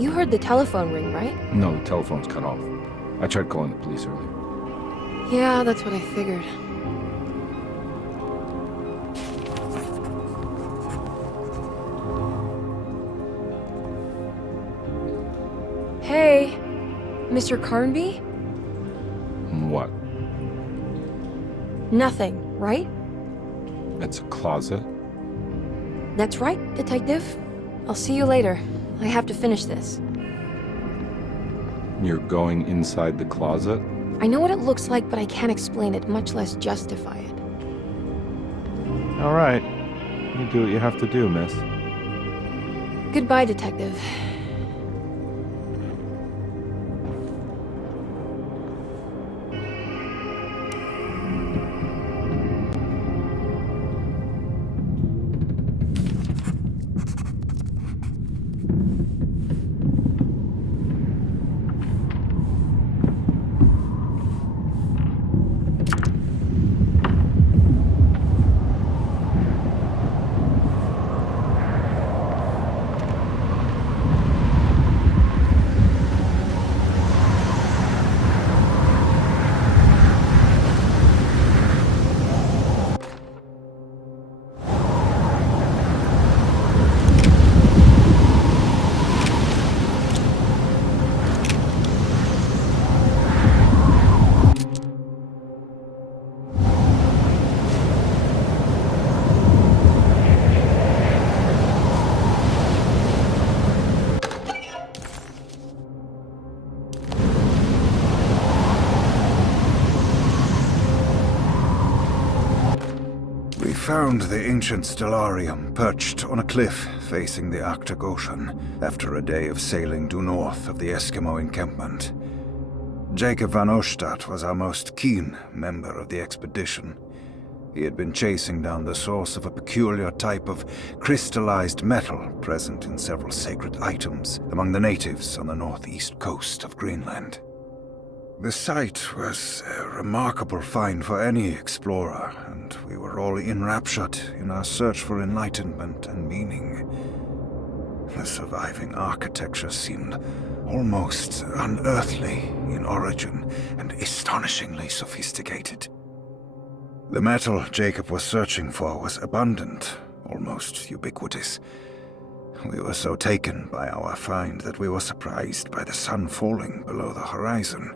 You heard the telephone ring, right? No, the telephone's cut off. I tried calling the police earlier. Yeah, that's what I figured. Hey, Mr. Carnby? What? Nothing, right? It's a closet? That's right, Detective. I'll see you later. I have to finish this. You're going inside the closet? I know what it looks like, but I can't explain it, much less justify it. All right. You do what you have to do, miss. Goodbye, Detective. We found the ancient stellarium perched on a cliff facing the Arctic Ocean after a day of sailing due north of the Eskimo encampment. Jacob van Oostad was our most keen member of the expedition. He had been chasing down the source of a peculiar type of crystallized metal present in several sacred items among the natives on the northeast coast of Greenland. The site was a remarkable find for any explorer, and we were all enraptured in our search for enlightenment and meaning. The surviving architecture seemed almost unearthly in origin and astonishingly sophisticated. The metal Jacob was searching for was abundant, almost ubiquitous. We were so taken by our find that we were surprised by the sun falling below the horizon.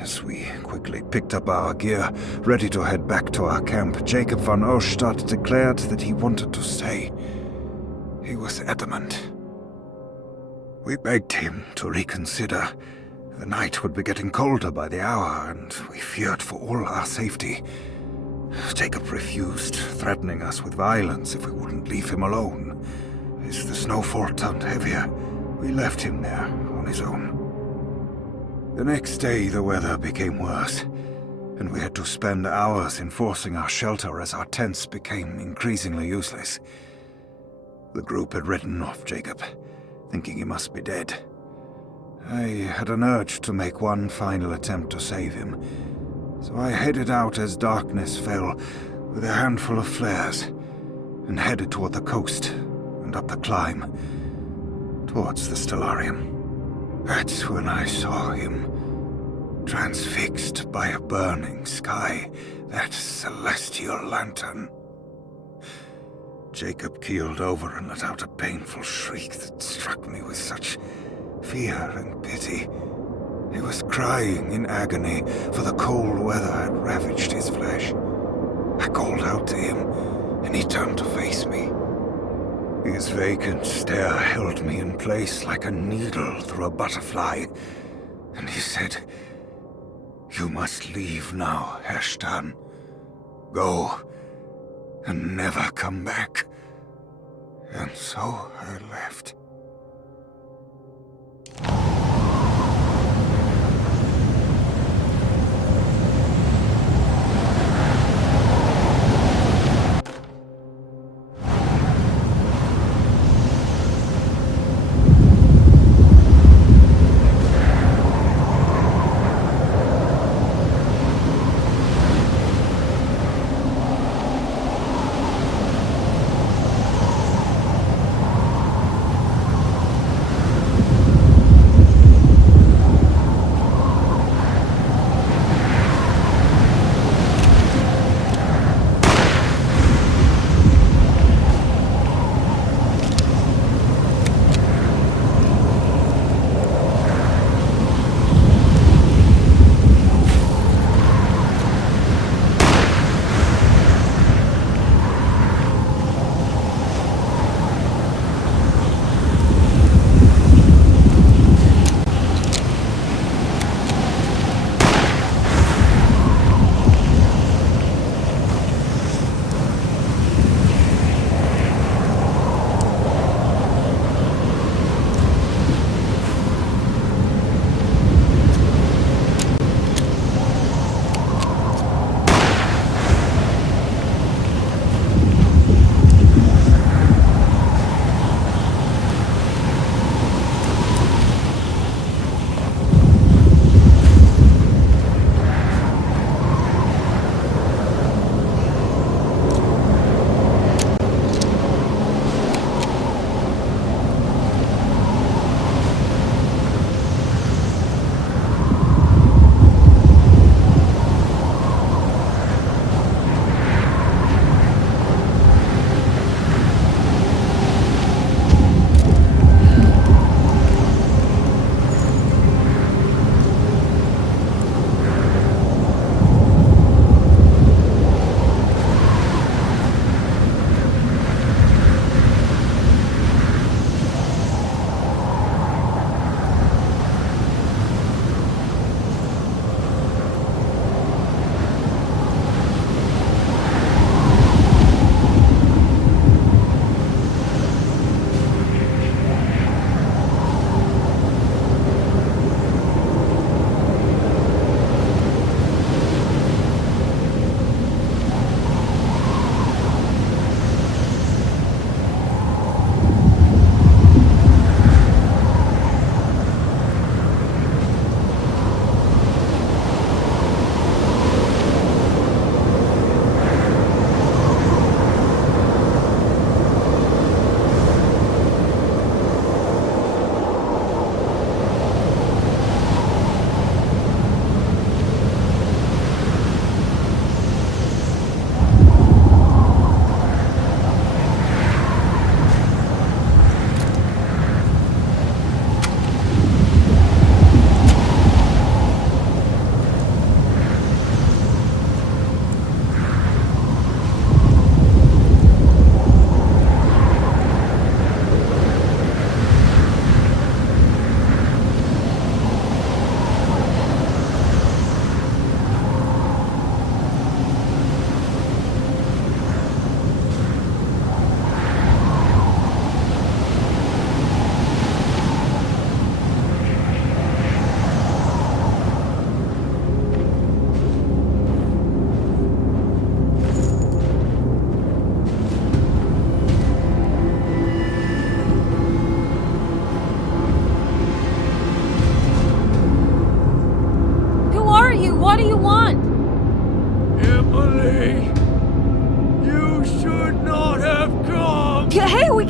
As we quickly picked up our gear, ready to head back to our camp, Jacob van Oostad declared that he wanted to stay. He was adamant. We begged him to reconsider. The night would be getting colder by the hour, and we feared for all our safety. Jacob refused, threatening us with violence if we wouldn't leave him alone. As the snowfall turned heavier, we left him there on his own. The next day, the weather became worse, and we had to spend hours enforcing our shelter as our tents became increasingly useless. The group had written off Jacob, thinking he must be dead. I had an urge to make one final attempt to save him, so I headed out as darkness fell with a handful of flares and headed toward the coast and up the climb towards the stellarium. That's when I saw him, transfixed by a burning sky, that celestial lantern. Jacob keeled over and let out a painful shriek that struck me with such fear and pity. He was crying in agony, for the cold weather had ravaged his flesh. I called out to him, and he turned to face me. His vacant stare held me in place like a needle through a butterfly, and he said, "You must leave now, Herstan. Go, and never come back." And so I left.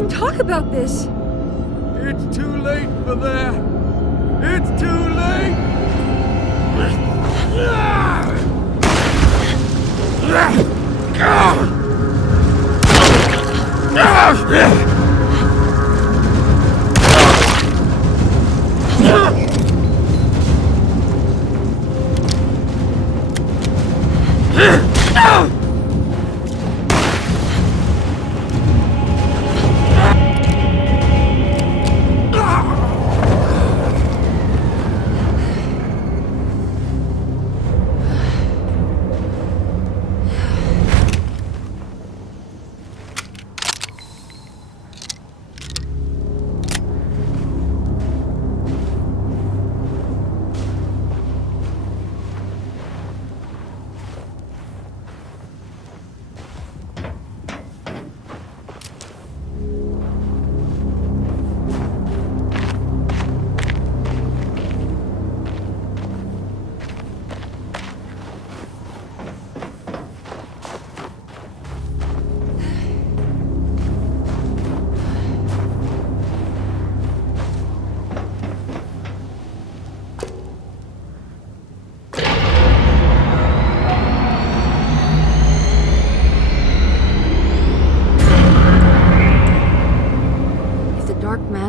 can talk about this. It's too late for that. It's too late.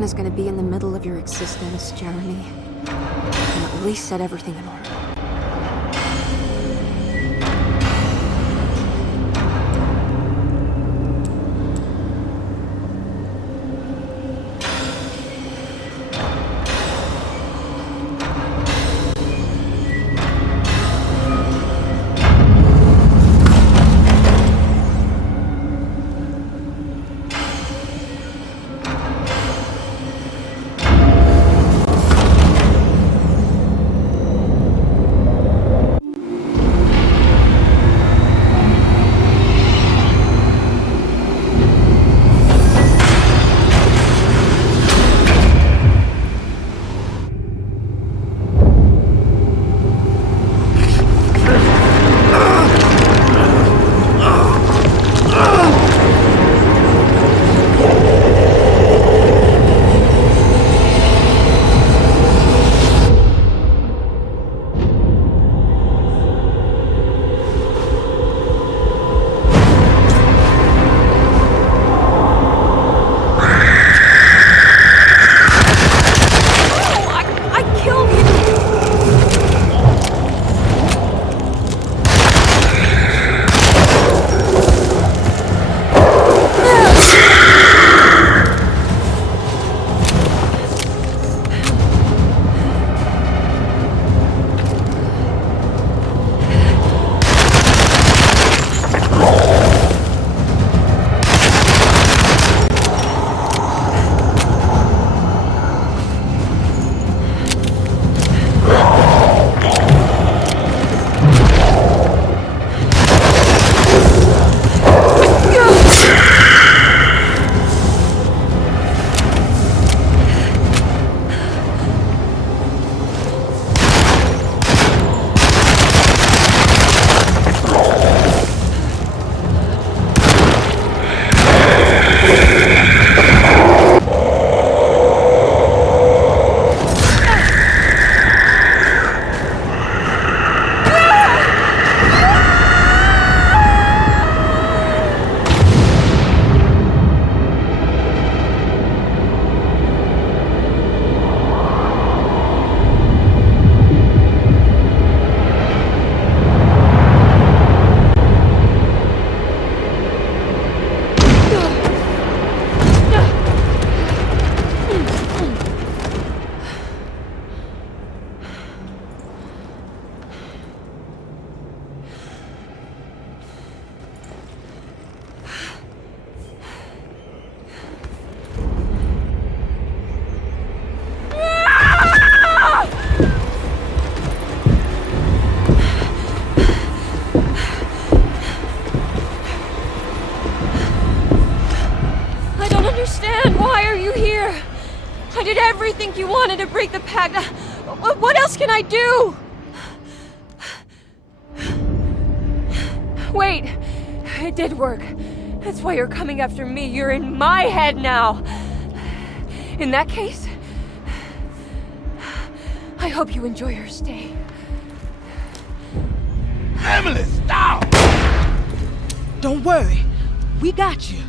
Is gonna be in the middle of your existence, Jeremy. And at least set everything in order. I did everything you wanted to break the pact. What else can I do? Wait, it did work. That's why you're coming after me. You're in my head now. In that case, I hope you enjoy your stay. Emily, stop! Don't worry. We got you.